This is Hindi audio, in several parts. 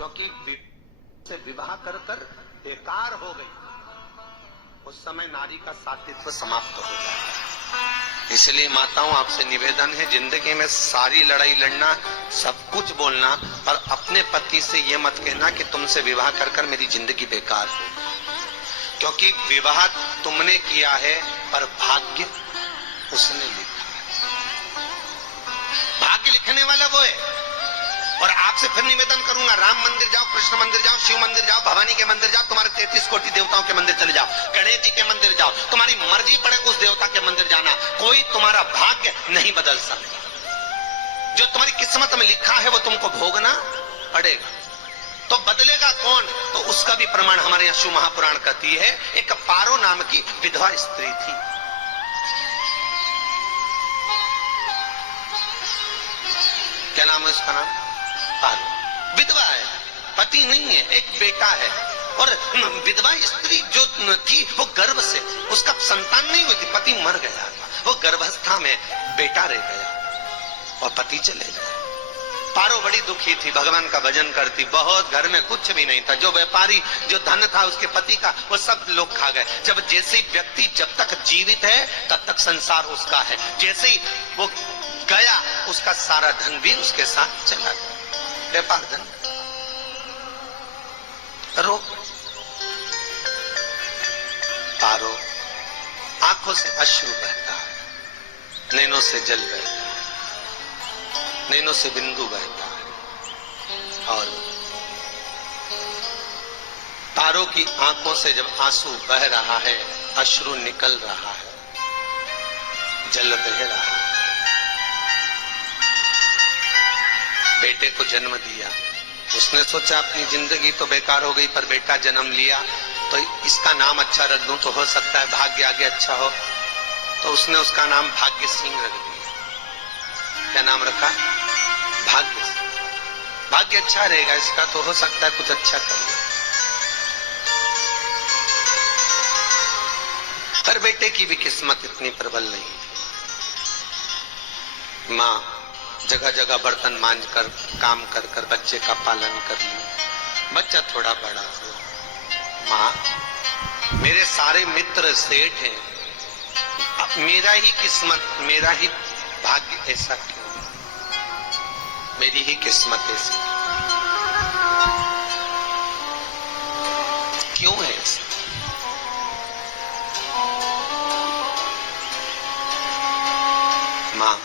क्योंकि से विवाह कर कर बेकार हो गई, उस समय नारी का सात्वित्व समाप्त हो जाए। इसलिए माताओं आपसे निवेदन है, जिंदगी में सारी लड़ाई लड़ना, सब कुछ बोलना, पर अपने पति से यह मत कहना कि तुमसे विवाह कर कर मेरी जिंदगी बेकार हो, क्योंकि विवाह तुमने किया है पर भाग्य उसने लिखा है। भाग्य लिखने वाला वो है। और आपसे फिर निवेदन करूंगा, राम मंदिर जाओ, कृष्ण मंदिर जाओ, शिव मंदिर जाओ, भवानी के मंदिर जाओ, तुम्हारे 33 कोटि देवताओं के मंदिर चले जाओ, गणेश जी के मंदिर जाओ, तुम्हारी मर्जी पड़े उस देवता के मंदिर जाना, कोई तुम्हारा भाग्य नहीं बदल सकता। जो तुम्हारी किस्मत में लिखा है वो तुमको भोगना पड़ेगा। तो बदलेगा कौन? तो उसका भी प्रमाण हमारे यहाँ शिव महापुराण कहती है। एक पारो नाम की विधवा स्त्री थी। क्या नाम है उसका? नाम पारो। विधवा है, पति नहीं है, एक बेटा है। और विधवा स्त्री जो थी वो गर्भ से, उसका संतान नहीं हुई थी, पति मर गया था, वो गर्भावस्था में बेटा रह गया और पति चले गए। पारो बड़ी दुखी थी, भगवान का भजन करती, बहुत, घर में कुछ भी नहीं था, जो व्यापारी जो धन था उसके पति का वो सब लोग खा गए। जब जैसे व्यक्ति जब तक जीवित है तब तक संसार उसका है, जैसे ही वो गया उसका सारा धन भी उसके साथ चला गया। व्यापार धन रोक। पारो आंखों से अश्रु बहता है, नैनों से जल बहता है, नैनों से बिंदु बहता है। और पारो की आंखों से जब आंसू बह रहा है, अश्रु निकल रहा है, जल बह रहा है, बेटे को जन्म दिया, उसने सोचा अपनी जिंदगी तो बेकार हो गई, पर बेटा जन्म लिया तो इसका नाम अच्छा रख दूं तो हो सकता है भाग्य आगे अच्छा हो। तो उसने उसका नाम भाग्य सिंह रख दिया। क्या नाम रखा? भाग्य सिंह। भाग्य अच्छा रहेगा इसका, तो हो सकता है कुछ अच्छा कर ले। पर बेटे की भी किस्मत इतनी प्रबल नहीं थी। माँ जगह जगह बर्तन मांझ कर, काम कर कर बच्चे का पालन कर लिया। बच्चा थोड़ा बड़ा हुआ। माँ मेरे सारे मित्र सेठ हैं, मेरा ही किस्मत, मेरा ही भाग्य ऐसा क्यों? मेरी ही किस्मत ऐसी क्यों है? ऐसा माँ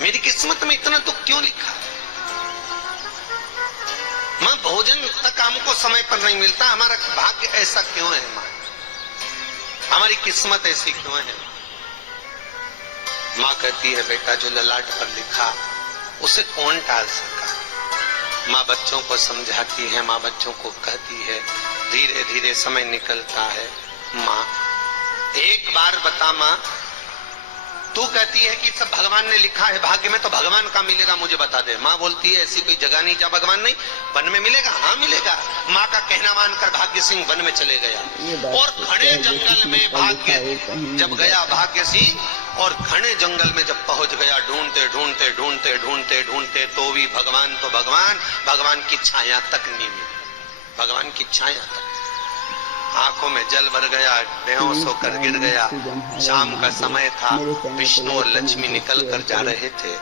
मेरी किस्मत में इतना दुख क्यों लिखा? माँ भोजन तक हमको समय पर नहीं मिलता, हमारा भाग्य ऐसा क्यों है? माँ हमारी किस्मत ऐसी क्यों है? माँ कहती है बेटा जो ललाट पर लिखा उसे कौन टाल सका। माँ बच्चों को समझाती है, माँ बच्चों को कहती है, धीरे धीरे समय निकलता है। माँ एक बार बता माँ, तू कहती है कि सब भगवान ने लिखा है भाग्य में, तो भगवान का मिलेगा मुझे बता दे। माँ बोलती है ऐसी कोई जगह नहीं जहाँ भगवान नहीं। वन में मिलेगा? हाँ मिलेगा। माँ का कहना मानकर भाग्य सिंह वन में चले गया और घने जंगल में जब गया भाग्य सिंह, और घने जंगल में जब पहुंच गया, ढूंढते ढूंढते ढूंढते ढूंढते ढूंढते तो भी भगवान, तो भगवान की छाया तक नहीं मिली। भगवान की छाया तक, आंखों में जल भर गया, बेहोश होकर गिर गया। शाम का समय था, विष्णु और लक्ष्मी निकल कर जा रहे थे।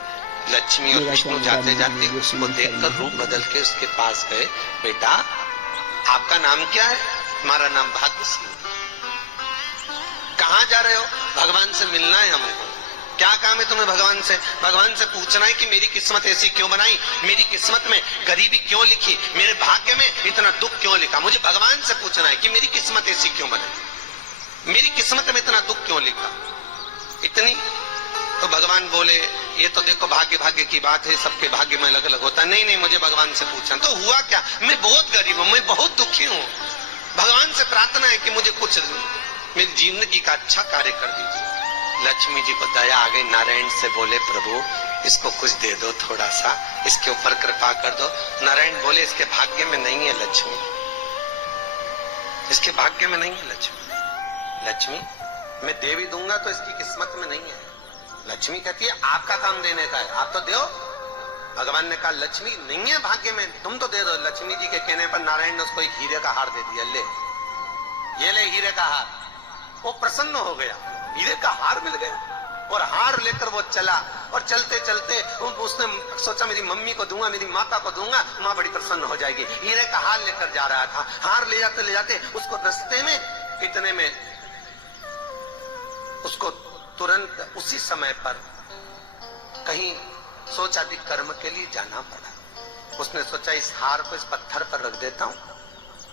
लक्ष्मी और विष्णु जाते जाते उसको देखकर रूप बदल के उसके पास गए। बेटा आपका नाम क्या है? हमारा नाम भाग्य सिंह। कहाँ जा रहे हो? भगवान से मिलना है हमको। क्या काम है तुम्हें भगवान से? भगवान से पूछना है कि मेरी किस्मत ऐसी क्यों बनाई, मेरी किस्मत में गरीबी क्यों लिखी, मेरे भाग्य में इतना दुख क्यों लिखा। मुझे भगवान से पूछना है कि मेरी किस्मत ऐसी क्यों बनाई, मेरी किस्मत में इतना दुख क्यों लिखा। इतनी तो भगवान बोले ये तो देखो भाग्य भाग्य की बात है, सबके भाग्य में अलग अलग होता है। नहीं नहीं मुझे भगवान से पूछना। तो हुआ क्या? मैं बहुत गरीब हूँ, मैं बहुत दुखी हूँ, भगवान से प्रार्थना है कि मुझे कुछ मेरी जिंदगी का अच्छा कार्य कर दीजिए। लक्ष्मी जी को दया आ गई, नारायण से बोले प्रभु इसको कुछ दे दो, थोड़ा सा इसके ऊपर कृपा कर दो। नारायण बोले इसके भाग्य में नहीं है लक्ष्मी, इसके भाग्य में नहीं है लक्ष्मी। लक्ष्मी मैं दे भी दूंगा तो इसकी किस्मत में नहीं है। लक्ष्मी कहती है आपका काम देने का है, आप तो दो। भगवान ने कहा लक्ष्मी नहीं है भाग्य में, तुम तो दे दो। लक्ष्मी लक्ष्मी जी के कहने पर नारायण ने उसको एक हीरे का हार दे दिया, ले ये ले हीरे का हार। वो प्रसन्न हो गया, हीरे का हार मिल गया, और हार लेकर वो चला। और चलते चलते उसने सोचा मेरी मम्मी को दूंगा, मेरी माता को दूंगा, माँ बड़ी प्रसन्न हो जाएगी। हीरे का हार लेकर जा रहा था, हार ले जाते उसको रास्ते में इतने में उसको तुरंत उसी समय पर कहीं सोचा कि कर्म के लिए जाना पड़ा। उसने सोचा इस हार को इस पत्थर पर रख देता हूं,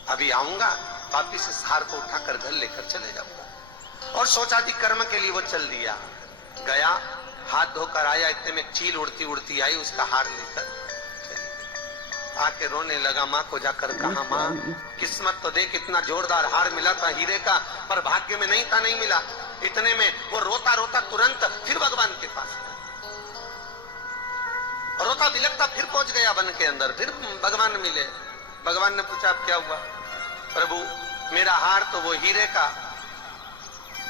अभी आऊंगा वापिस इस हार को उठाकर घर लेकर चले जाऊंगा। और सोचा कि कर्म के लिए वो चल दिया, गया, हाथ धोकर आया, इतने में चील उड़ती उड़ती आई, उसका हार लेकर आके रोने लगा। माँ को जाकर कहा, माँ किस्मत तो देख, इतना जोरदार हार मिला था हीरे का, पर भाग्य में नहीं था, नहीं मिला। इतने में वो रोता रोता तुरंत फिर भगवान के पास गया, रोता बिलखता फिर पहुंच गया वन के अंदर, फिर भगवान मिले। भगवान ने पूछा अब क्या हुआ? प्रभु मेरा हार तो वो हीरे का,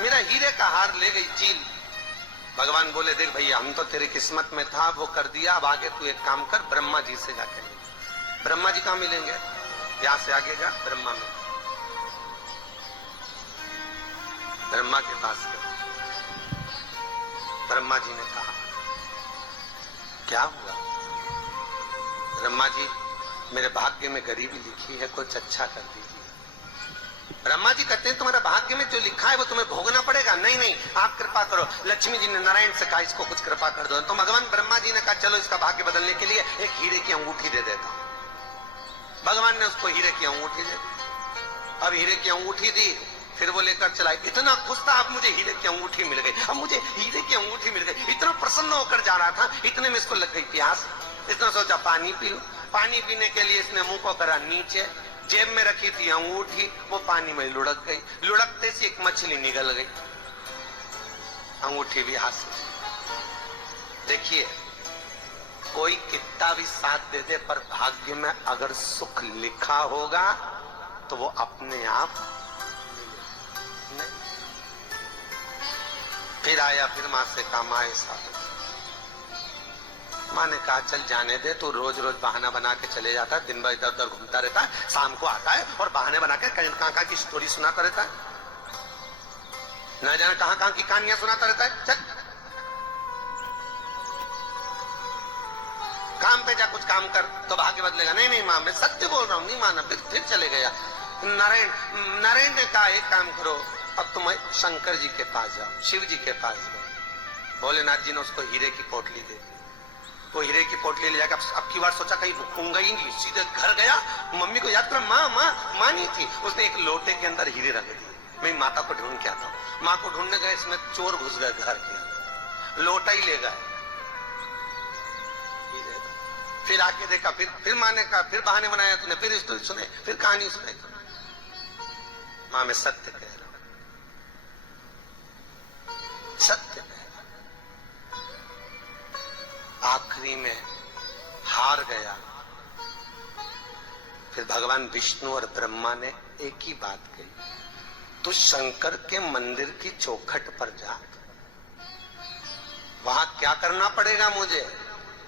मेरा हीरे का हार ले गई चील। भगवान बोले देख भैया, हम तो तेरी किस्मत में था, वो कर दिया, अब आगे तू एक काम कर, ब्रह्मा जी से जाके मिल। ब्रह्मा जी कहां मिलेंगे? यहां से आगे जा, ब्रह्मा में, ब्रह्मा के पास गए। ब्रह्मा जी ने कहा क्या हुआ? ब्रह्मा जी मेरे भाग्य में गरीबी लिखी है, कुछ अच्छा कर दीजिए। ब्रह्मा जी कहते हैं तुम्हारा भाग्य में जो लिखा है वो तुम्हें भोगना पड़ेगा। नहीं नहीं, आप कृपा करो। लक्ष्मी जी ने नारायण से कहा इसको कुछ कृपा कर दो। तो भगवान ब्रह्मा जी ने कहा चलो इसका भाग्य बदलने के लिए एक हीरे की अंगूठी दे देता हूं। भगवान ने उसको हीरे की अंगूठी दे दी। अब हीरे की अंगूठी दी, फिर वो लेकर चला। इतना खुश था, अब मुझे हीरे की अंगूठी मिल गई, अब मुझे हीरे की अंगूठी मिल गई। इतना प्रसन्न होकर जा रहा था, इतने में इसको लग गई प्यास। इसने सोचा पानी पी लूं। पानी पीने के लिए इसने मुंह को करा नीचे, जेब में रखी थी अंगूठी, वो पानी में लुढ़क गई। लुढ़कते से एक मछली निकल गई, अंगूठी भी हाथ से। देखिए कोई कितना भी साथ दे दे, पर भाग्य में अगर सुख लिखा होगा तो वो अपने आप नहीं। फिर आया, फिर मां से कहा मां ऐसा। मां ने कहा चल जाने दे, तू रोज रोज बहाना बना के चले जाता है, दिन भर इधर उधर घूमता रहता है, शाम को आता है और बहाने बना के कहां की स्टोरी सुनाता रहता है, न जाने कहां की कहानियां सुनाता रहता है। चल काम पे जा, कुछ काम कर तो भाग्य बदलेगा। नहीं नहीं मां, मैं सत्य बोल रहा हूं, नहीं माना। फिर चले गया। नारायण ने कहा एक काम करो, अब तुम शंकर जी के पास जाओ, शिव जी के पास जाओ। भोलेनाथ जी ने उसको हीरे की पोटली दे दी। वो हीरे की पोटली ले जाकर अब की बार सोचा कहीं रुकूंगा ही नहीं, सीधे घर गया। मम्मी को याद कर, माँ नहीं थी। उसने एक लोटे के अंदर हीरे रख दिए। मैं माता को ढूंढ के आता हूँ। माँ को ढूंढने गए, इसमें चोर घुस गए घर के अंदर, लोटा ही ले गए। फिर आके देखा, फिर माँ ने कहा, फिर बहाने बनाया तूने, फिर स्टोरी सुने, फिर कहानी सुने। माँ मैं सत्य कह रहा हूं, सत्य कह रहा हूं। आखिरी में हार गया। फिर भगवान विष्णु और ब्रह्मा ने एक ही बात कही, तू शंकर के मंदिर की चौखट पर जा, वहां क्या करना पड़ेगा मुझे?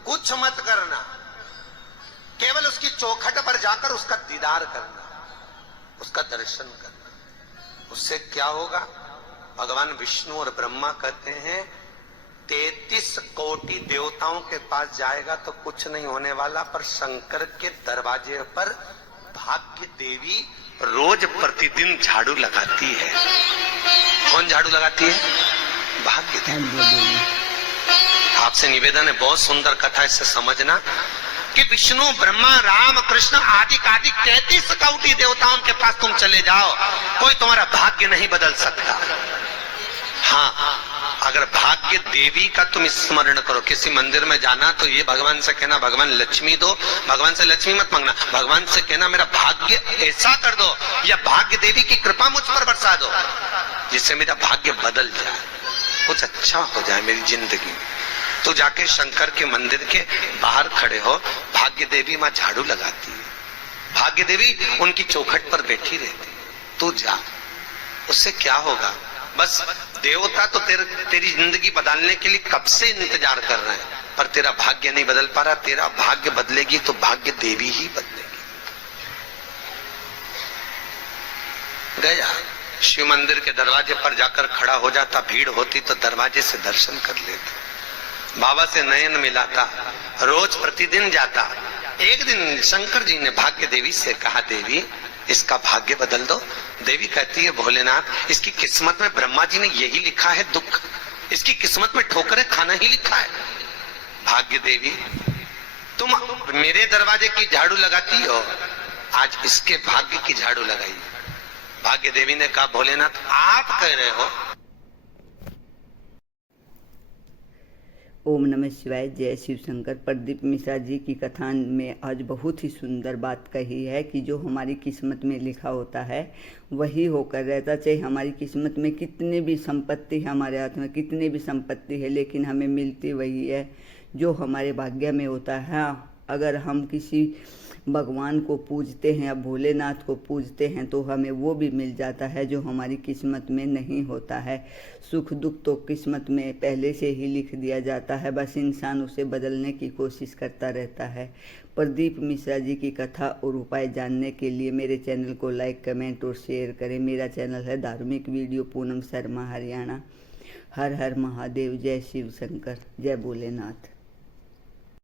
कुछ मत करना, केवल उसकी चौखट पर जाकर उसका दीदार करना, उसका दर्शन करना। उससे क्या होगा? भगवान विष्णु और ब्रह्मा कहते हैं 33 कोटि देवताओं के पास जाएगा तो कुछ नहीं होने वाला, पर शंकर के दरवाजे पर भाग्य देवी रोज प्रतिदिन झाड़ू लगाती है। कौन झाड़ू लगाती है? भाग्य देवी। आपसे निवेदन है, बहुत सुंदर कथा, इससे समझना कि विष्णु ब्रह्मा राम कृष्ण आदि 33 कोटि देवताओं के पास तुम चले जाओ, कोई तुम्हारा भाग्य नहीं बदल सकता। हाँ, अगर भाग्य देवी का तुम स्मरण करो, किसी मंदिर में जाना तो ये भगवान से कहना भगवान लक्ष्मी दो, भगवान से लक्ष्मी मत मांगना, भगवान से कहना मेरा भाग्य ऐसा कर दो, या भाग्य देवी की कृपा मुझ पर बरसा दो जिससे मेरा भाग्य बदल जाए, कुछ अच्छा हो जाए मेरी जिंदगी में। तो जाके शंकर के मंदिर के बाहर खड़े हो, भाग्य देवी मां झाड़ू लगाती है, भाग्य देवी उनकी चौखट पर बैठी रहती है। तू जा, उससे क्या होगा? बस देवता तो तेरी जिंदगी बदलने के लिए कब से इंतजार कर रहे हैं, पर तेरा भाग्य नहीं बदल पा रहा। तेरा भाग्य बदलेगी तो भाग्य देवी ही बदलेगी। गया, शिव मंदिर के दरवाजे पर जाकर खड़ा हो जाता, भीड़ होती तो दरवाजे से दर्शन कर लेता, बाबा से नयन मिलाता, रोज प्रतिदिन जाता। एक दिन शंकर जी ने भाग्य देवी से कहा, देवी इसका भाग्य बदल दो। देवी कहती है, भोलेनाथ इसकी किस्मत में ब्रह्मा जी ने यही लिखा है दुख, इसकी किस्मत में ठोकरें खाना ही लिखा है। भाग्य देवी तुम मेरे दरवाजे की झाड़ू लगाती हो, आज इसके भाग्य की झाड़ू लगाई। भाग्य देवी ने कहा, भोलेनाथ आप कह रहे हो। ओम नमः शिवाय, जय शिव शंकर। प्रदीप मिश्रा जी की कथा में आज बहुत ही सुंदर बात कही है कि जो हमारी किस्मत में लिखा होता है वही होकर रहता। चाहे हमारी किस्मत में कितने भी संपत्ति है, हमारे हाथ में कितने भी संपत्ति है, लेकिन हमें मिलती वही है जो हमारे भाग्य में होता है। अगर हम किसी भगवान को पूजते हैं या भोलेनाथ को पूजते हैं तो हमें वो भी मिल जाता है जो हमारी किस्मत में नहीं होता है। सुख दुख तो किस्मत में पहले से ही लिख दिया जाता है, बस इंसान उसे बदलने की कोशिश करता रहता है। प्रदीप मिश्रा जी की कथा और उपाय जानने के लिए मेरे चैनल को लाइक, कमेंट और शेयर करें। मेरा चैनल है धार्मिक वीडियो पूनम शर्मा हरियाणा। हर हर महादेव, जय शिव शंकर, जय भोलेनाथ।